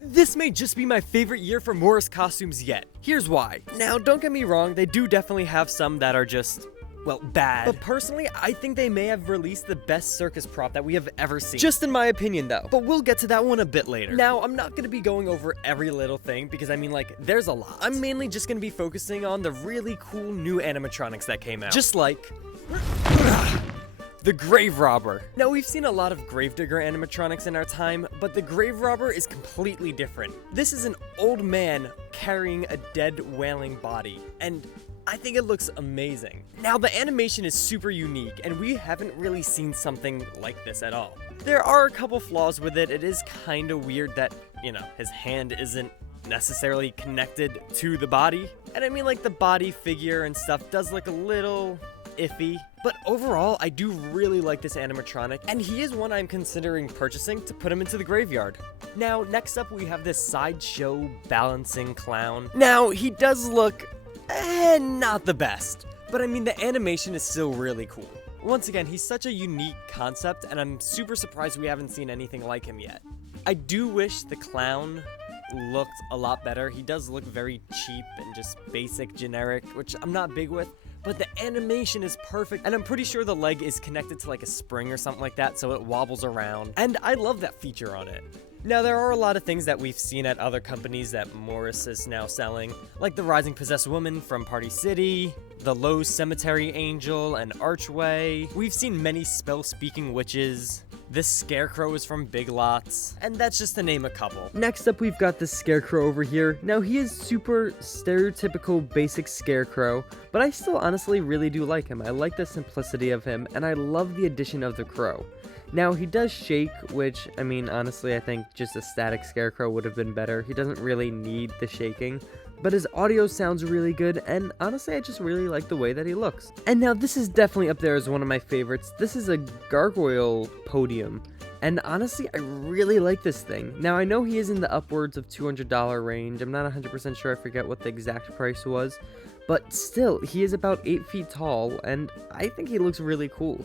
This may just be my favorite year for Morris costumes yet. Here's why. Now, don't get me wrong, they do definitely have some that are just, well, bad. But personally, I think they may have released the best circus prop that we have ever seen. Just in my opinion, though. But we'll get to that one a bit later. Now, I'm not gonna be going over every little thing because, I mean, like, there's a lot. I'm mainly just gonna be focusing on the really cool new animatronics that came out. Just like... the Grave Robber. Now, we've seen a lot of Gravedigger animatronics in our time, but the Grave Robber is completely different. This is an old man carrying a dead wailing body, and I think it looks amazing. Now, the animation is super unique, and we haven't really seen something like this at all. There are a couple flaws with it. It is kind of weird that, you know, his hand isn't necessarily connected to the body. And I mean, like, the body figure and stuff does look a little iffy, but overall, I do really like this animatronic, and he is one I'm considering purchasing to put him into the graveyard. Now, next up, we have this Sideshow balancing clown. Now, he does look, not the best, but I mean, the animation is still really cool. Once again, he's such a unique concept, and I'm super surprised we haven't seen anything like him yet. I do wish the clown looked a lot better. He does look very cheap and just basic, generic, which I'm not big with. But the animation is perfect, and I'm pretty sure the leg is connected to like a spring or something like that, so it wobbles around, and I love that feature on it. Now, there are a lot of things that we've seen at other companies that Morris is now selling, like the Rising Possessed Woman from Party City, the Lowe's Cemetery Angel and Archway. We've seen many spell-speaking witches. This Scarecrow is from Big Lots, and that's just to name a couple. Next up, we've got this Scarecrow over here. Now, he is super stereotypical basic Scarecrow, but I still honestly really do like him. I like the simplicity of him, and I love the addition of the crow. Now, he does shake, which, I mean, honestly, I think just a static Scarecrow would have been better. He doesn't really need the shaking, but his audio sounds really good, and honestly, I just really like the way that he looks. And now, this is definitely up there as one of my favorites. This is a Gargoyle podium, and honestly, I really like this thing. Now, I know he is in the upwards of $200 range. I'm not 100% sure, I forget what the exact price was, but still, he is about 8 feet tall, and I think he looks really cool.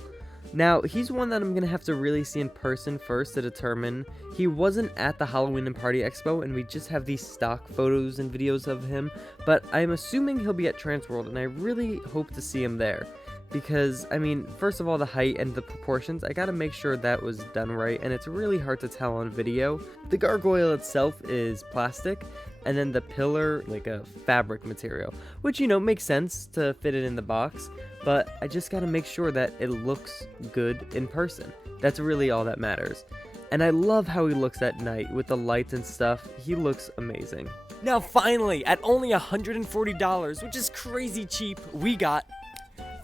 Now, he's one that I'm going to have to really see in person first to determine. He wasn't at the Halloween and Party Expo, and we just have these stock photos and videos of him, but I'm assuming he'll be at Transworld, and I really hope to see him there. Because, I mean, first of all, the height and the proportions, I gotta make sure that was done right, and it's really hard to tell on video. The gargoyle itself is plastic, and then the pillar, like a fabric material, which, you know, makes sense to fit it in the box, but I just gotta make sure that it looks good in person. That's really all that matters. And I love how he looks at night with the lights and stuff. He looks amazing. Now, finally, at only $140, which is crazy cheap, we got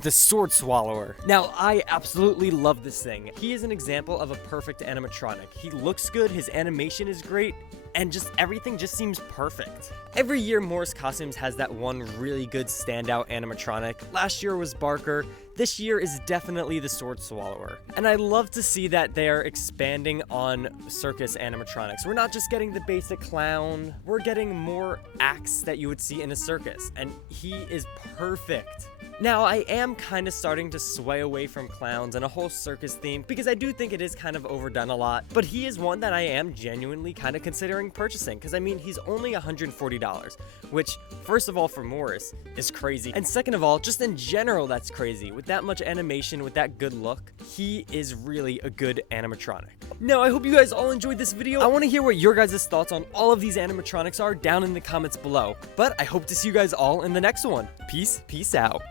the Sword Swallower. Now, I absolutely love this thing. He is an example of a perfect animatronic. He looks good, his animation is great, and just everything just seems perfect. Every year, Morris Costumes has that one really good standout animatronic. Last year was Barker. This year is definitely the Sword Swallower. And I love to see that they are expanding on circus animatronics. We're not just getting the basic clown, we're getting more acts that you would see in a circus, and he is perfect. Now, I am kind of starting to sway away from clowns and a whole circus theme because I do think it is kind of overdone a lot, but he is one that I am genuinely kind of considering purchasing because, I mean, he's only $140, which, first of all, for Morris, is crazy. And second of all, just in general, that's crazy. With that much animation, with that good look, he is really a good animatronic. Now, I hope you guys all enjoyed this video. I want to hear what your guys' thoughts on all of these animatronics are down in the comments below, but I hope to see you guys all in the next one. Peace out.